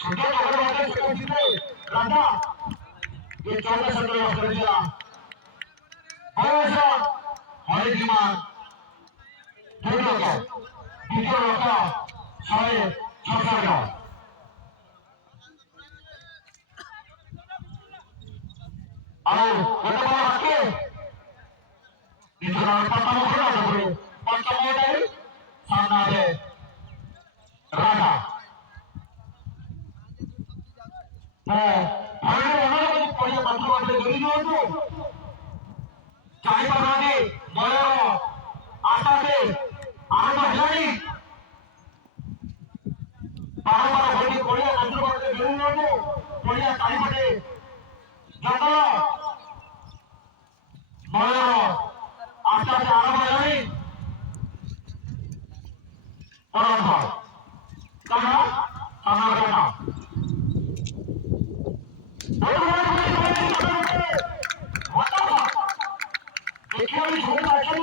सुद्धा नगरपालिका तिथे राजा ये 14 सत्र वापरलेला बरोबर हरे किमान দুই টাকা দ্বিতীয় টাকা 6.5 টাকা আর কত বড় আছে দ্বিতীয় টাকা মুখে আছে পুরো পঞ্চমটাই সামনে আছে রাজা ভালো অনেক পয়সা পাত্র আছে যদি দিও চাই পাবে বড় আশাতে আরো হেলানি বারবার হলি কোরিয়া আন্তর্জাতিক বেরুনো কোরিয়া চারিপাটে জঙ্গল বড় আশাতে আরো হেলানি পরাভব কাহা আমার কথা দেখি আমি ছোট বাচ্চা